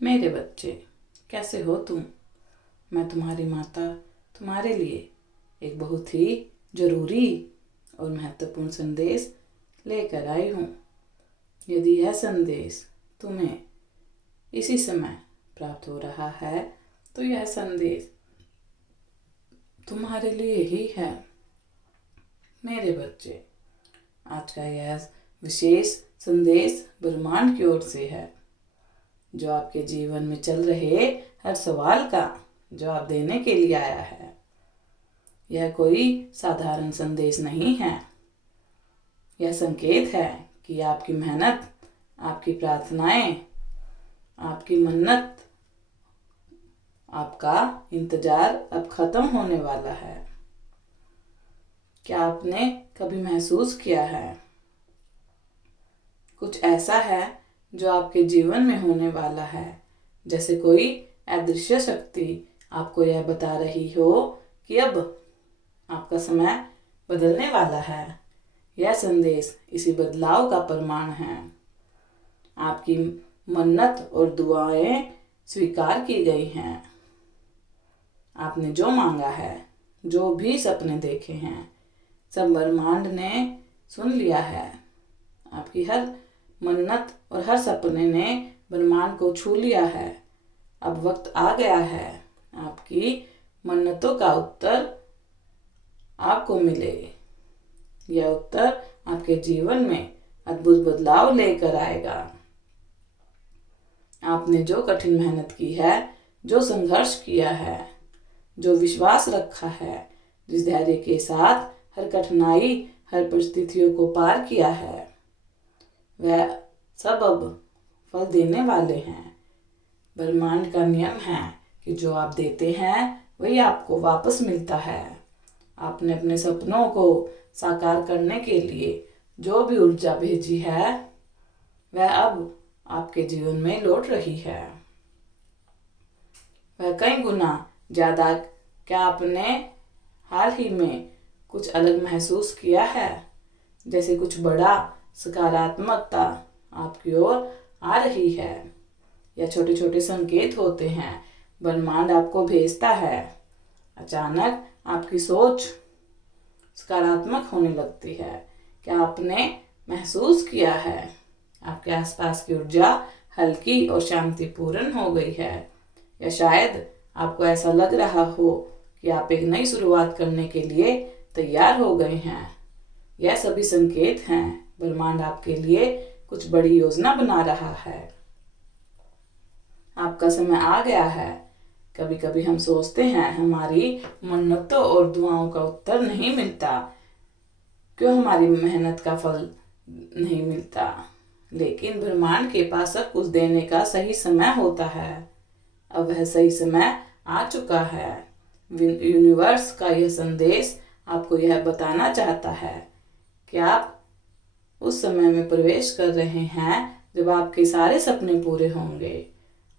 मेरे बच्चे, कैसे हो तुम? मैं तुम्हारी माता तुम्हारे लिए एक बहुत ही ज़रूरी और महत्वपूर्ण संदेश लेकर आई हूँ। यदि यह संदेश तुम्हें इसी समय प्राप्त हो रहा है तो यह संदेश तुम्हारे लिए ही है। मेरे बच्चे, आज का यह विशेष संदेश ब्रह्मांड की ओर से है, जो आपके जीवन में चल रहे हर सवाल का जवाब देने के लिए आया है। यह कोई साधारण संदेश नहीं है। यह संकेत है कि आपकी मेहनत, आपकी प्रार्थनाएं, आपकी मन्नत, आपका इंतजार अब खत्म होने वाला है। क्या आपने कभी महसूस किया है कुछ ऐसा है जो आपके जीवन में होने वाला है, जैसे कोई अदृश्य शक्ति आपको यह बता रही हो कि अब आपका समय बदलने वाला है? यह संदेश इसी बदलाव का प्रमाण है। आपकी मन्नत और दुआएं स्वीकार की गई हैं। आपने जो मांगा है, जो भी सपने देखे हैं, सब ब्रह्मांड ने सुन लिया है। आपकी हर मन्नत और हर सपने ने ब्रह्मांड को छू लिया है। अब वक्त आ गया है आपकी मन्नतों का उत्तर आपको मिले। यह उत्तर आपके जीवन में अद्भुत बदलाव लेकर आएगा। आपने जो कठिन मेहनत की है, जो संघर्ष किया है, जो विश्वास रखा है, जिस धैर्य के साथ हर कठिनाई, हर परिस्थितियों को पार किया है, वह सब अब फल देने वाले हैं। ब्रह्मांड का नियम है कि जो आप देते हैं वही आपको वापस मिलता है। आपने अपने सपनों को साकार करने के लिए जो भी ऊर्जा भेजी है, वह अब आपके जीवन में लौट रही है। वह कई गुना ज़्यादा। क्या आपने हाल ही में कुछ अलग महसूस किया है? जैसे कुछ बड़ा सकारात्मकता आपकी ओर आ रही है। या छोटे छोटे संकेत होते हैं ब्रह्मांड आपको भेजता है। अचानक आपकी सोच सकारात्मक होने लगती है। क्या आपने महसूस किया है आपके आसपास की ऊर्जा हल्की और शांतिपूर्ण हो गई है? या शायद आपको ऐसा लग रहा हो कि आप एक नई शुरुआत करने के लिए तैयार हो गए हैं। यह सभी संकेत हैं ब्रह्मांड आपके लिए कुछ बड़ी योजना बना रहा है। आपका समय आ गया है। कभी कभी हम सोचते हैं हमारी मन्नतों और दुआओं का उत्तर नहीं मिलता, क्यों हमारी मेहनत का फल नहीं मिलता। लेकिन ब्रह्मांड के पास सब कुछ देने का सही समय होता है। अब वह सही समय आ चुका है। यूनिवर्स का यह संदेश आपको यह बताना चाहता है कि आप उस समय में प्रवेश कर रहे हैं जब आपके सारे सपने पूरे होंगे।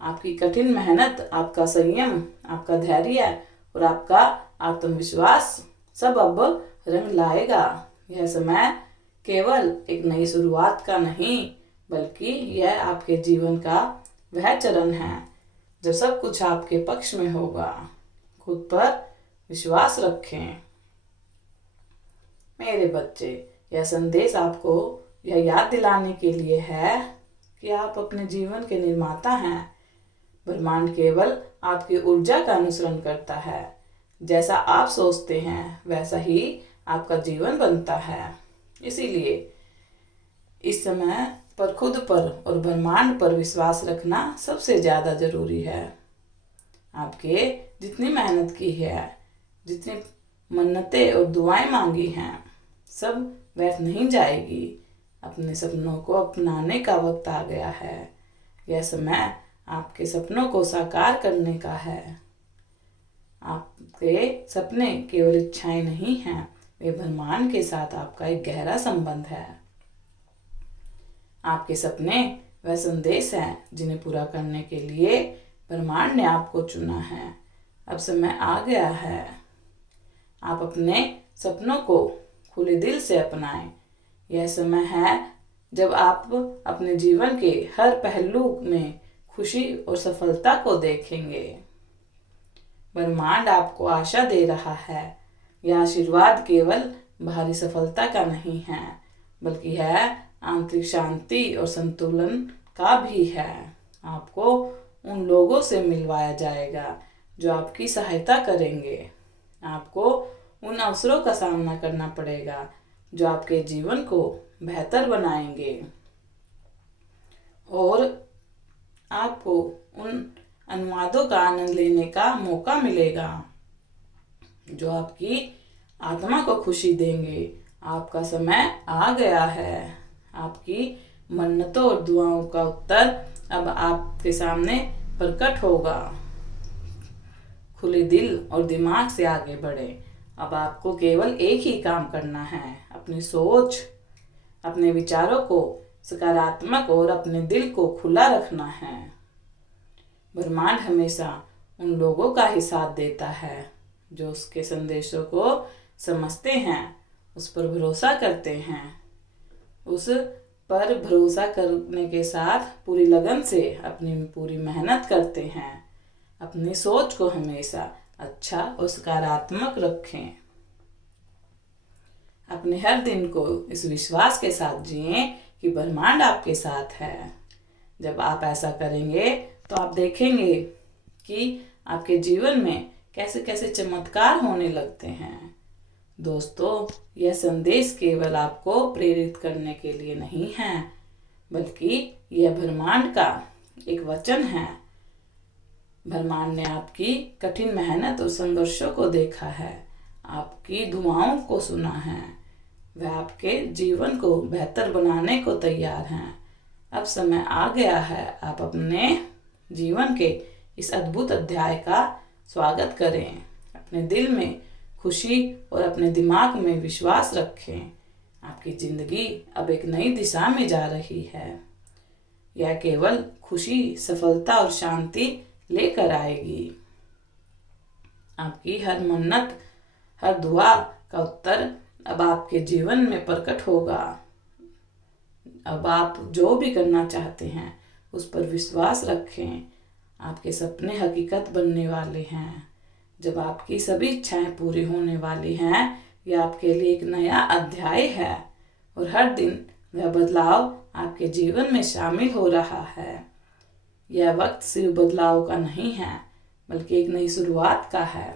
आपकी कठिन मेहनत, आपका संयम, आपका धैर्य और आपका आत्मविश्वास सब अब रंग लाएगा। यह समय केवल एक नई शुरुआत का नहीं, बल्कि यह आपके जीवन का वह चरण है जब सब कुछ आपके पक्ष में होगा। खुद पर विश्वास रखें। मेरे बच्चे, यह संदेश आपको यह याद दिलाने के लिए है कि आप अपने जीवन के निर्माता हैं। ब्रह्मांड केवल आपकी ऊर्जा का अनुसरण करता है। जैसा आप सोचते हैं वैसा ही आपका जीवन बनता है। इसीलिए इस समय पर खुद पर और ब्रह्मांड पर विश्वास रखना सबसे ज़्यादा ज़रूरी है। आपके जितनी मेहनत की है, जितनी मन्नतें और दुआएं मांगी हैं, सब व्यर्थ नहीं जाएगी। अपने सपनों को अपनाने का वक्त आ गया है। यह समय आपके सपनों को साकार करने का है। आपके सपने केवल इच्छाएं नहीं हैं, वे ब्रह्मांड के साथ आपका एक गहरा संबंध है। आपके सपने वह संदेश हैं जिन्हें पूरा करने के लिए ब्रह्मांड ने आपको चुना है। अब समय आ गया है। आप अपने सपनों को खुले दिल से अपनाएं। यह समय है जब आप अपने जीवन के हर पहलू में खुशी और सफलता को देखेंगे। ब्रह्मांड आपको आशा दे रहा है। यह आशीर्वाद केवल बाहरी सफलता का नहीं है, बल्कि है आंतरिक शांति और संतुलन का भी है। आपको उन लोगों से मिलवाया जाएगा जो आपकी सहायता करेंगे। आपको उन अवसरों का सामना करना पड़ेगा जो आपके जीवन को बेहतर बनाएंगे, और आपको उन अनुवादों का आनंद लेने का मौका मिलेगा जो आपकी आत्मा को खुशी देंगे। आपका समय आ गया है। आपकी मन्नतों और दुआओं का उत्तर अब आपके सामने प्रकट होगा। खुले दिल और दिमाग से आगे बढ़े। अब आपको केवल एक ही काम करना है, अपनी सोच, अपने विचारों को सकारात्मक और अपने दिल को खुला रखना है। ब्रह्मांड हमेशा उन लोगों का ही साथ देता है जो उसके संदेशों को समझते हैं, उस पर भरोसा करते हैं, उस पर भरोसा करने के साथ पूरी लगन से अपनी पूरी मेहनत करते हैं। अपनी सोच को हमेशा अच्छा और सकारात्मक रखें। अपने हर दिन को इस विश्वास के साथ जिएं कि ब्रह्मांड आपके साथ है। जब आप ऐसा करेंगे तो आप देखेंगे कि आपके जीवन में कैसे कैसे चमत्कार होने लगते हैं। दोस्तों, यह संदेश केवल आपको प्रेरित करने के लिए नहीं है, बल्कि यह ब्रह्मांड का एक वचन है। ब्रह्मांड ने आपकी कठिन मेहनत और संघर्षों को देखा है, आपकी दुआओं को सुना है। वह आपके जीवन को बेहतर बनाने को तैयार हैं। अब समय आ गया है आप अपने जीवन के इस अद्भुत अध्याय का स्वागत करें। अपने दिल में खुशी और अपने दिमाग में विश्वास रखें। आपकी जिंदगी अब एक नई दिशा में जा रही है। यह केवल खुशी, सफलता और शांति लेकर आएगी। आपकी हर मन्नत, हर दुआ का उत्तर अब आपके जीवन में प्रकट होगा। अब आप जो भी करना चाहते हैं उस पर विश्वास रखें। आपके सपने हकीकत बनने वाले हैं। जब आपकी सभी इच्छाएं पूरी होने वाली हैं, यह आपके लिए एक नया अध्याय है, और हर दिन वह बदलाव आपके जीवन में शामिल हो रहा है। यह वक्त सिर्फ बदलाव का नहीं है, बल्कि एक नई शुरुआत का है।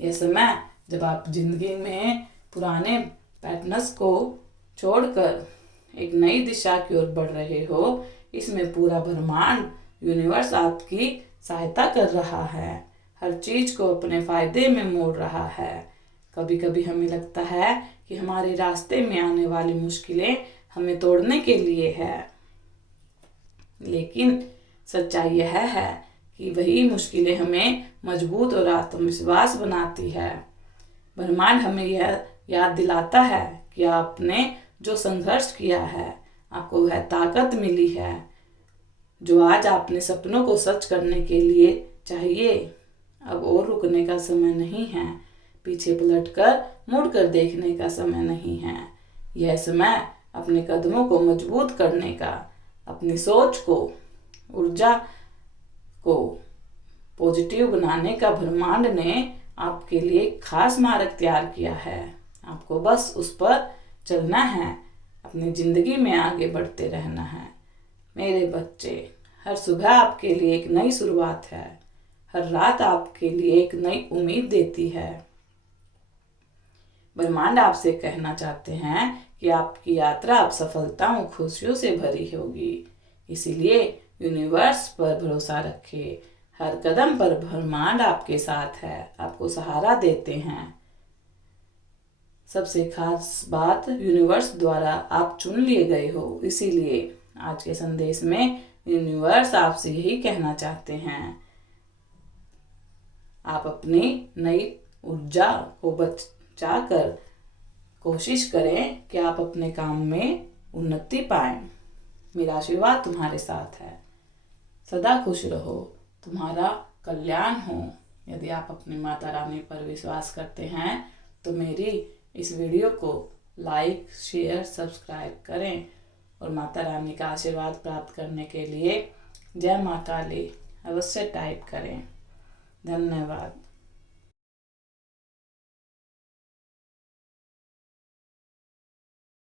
यह समय जब आप जिंदगी में पुराने पैटर्न्स को छोड़कर एक नई दिशा की ओर बढ़ रहे हो, इसमें पूरा ब्रह्मांड, यूनिवर्स आपकी सहायता कर रहा है। हर चीज को अपने फायदे में मोड़ रहा है। कभी कभी हमें लगता है कि हमारे रास्ते में आने वाली मुश्किलें हमें तोड़ने के लिए है, लेकिन सच्चाई यह है कि वही मुश्किलें हमें मजबूत और आत्मविश्वास बनाती है। ब्रह्मांड हमें यह याद दिलाता है कि आपने जो संघर्ष किया है, आपको वह ताकत मिली है जो आज अपने सपनों को सच करने के लिए चाहिए। अब और रुकने का समय नहीं है, पीछे पलटकर मुड़कर देखने का समय नहीं है। यह समय अपने कदमों को मजबूत करने का, अपनी सोच को, ऊर्जा को पॉजिटिव बनाने का ब्रह्मांड ने आपके लिए एक खास मार्ग तैयार किया है। आपको बस उस पर चलना है, अपनी जिंदगी में आगे बढ़ते रहना है। मेरे बच्चे, हर सुबह आपके लिए एक नई शुरुआत है। हर रात आपके लिए एक नई उम्मीद देती है। ब्रह्मांड आपसे कहना चाहते हैं कि आपकी यात्रा अब सफलताओं, खुशियों से भरी होगी। इसीलिए यूनिवर्स पर भरोसा रखें। हर कदम पर ब्रह्मांड आपके साथ है, आपको सहारा देते हैं। सबसे खास बात, यूनिवर्स द्वारा आप चुन लिए गए हो। इसीलिए आज के संदेश में यूनिवर्स आपसे यही कहना चाहते हैं, आप अपनी नई ऊर्जा को बचाकर कोशिश करें कि आप अपने काम में उन्नति पाएं। मेरा आशीर्वाद तुम्हारे साथ है। सदा खुश रहो, तुम्हारा कल्याण हो। यदि आप अपनी माता रानी पर विश्वास करते हैं तो मेरी इस वीडियो को लाइक, शेयर, सब्सक्राइब करें, और माता रानी का आशीर्वाद प्राप्त करने के लिए जय माँ काली अवश्य टाइप करें। धन्यवाद।